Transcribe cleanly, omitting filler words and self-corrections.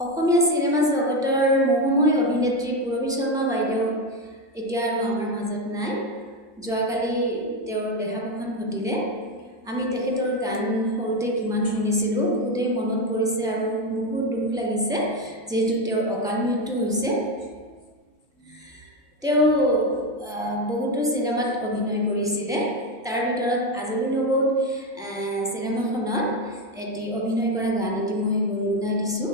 অসমীয়া cinema জগতৰ মহোময় অভিনেত্ৰী পূৰবী শৰ্মা বাইদেউ এতিয়া আৰু আমাৰ মাজত নাই। যোৱাকালি তেওঁৰ দেহাৱসান ঘটিলে। আমি তেখেতৰ গান সৰুতে কিমান শুনিছিলোঁ, বহুতেই মনত পৰিছে আৰু বহুত দুখ লাগিছে যিহেতু তেওঁৰ অকাল মৃত্যু হৈছে। তেওঁ বহুতো চিনেমাত অভিনয় কৰিছিলে। তাৰ ভিতৰত আজলি নগৰ চিনেমাখনত এটি অভিনয় কৰা গান এটি মই গুণগুণাই দিছোঁ।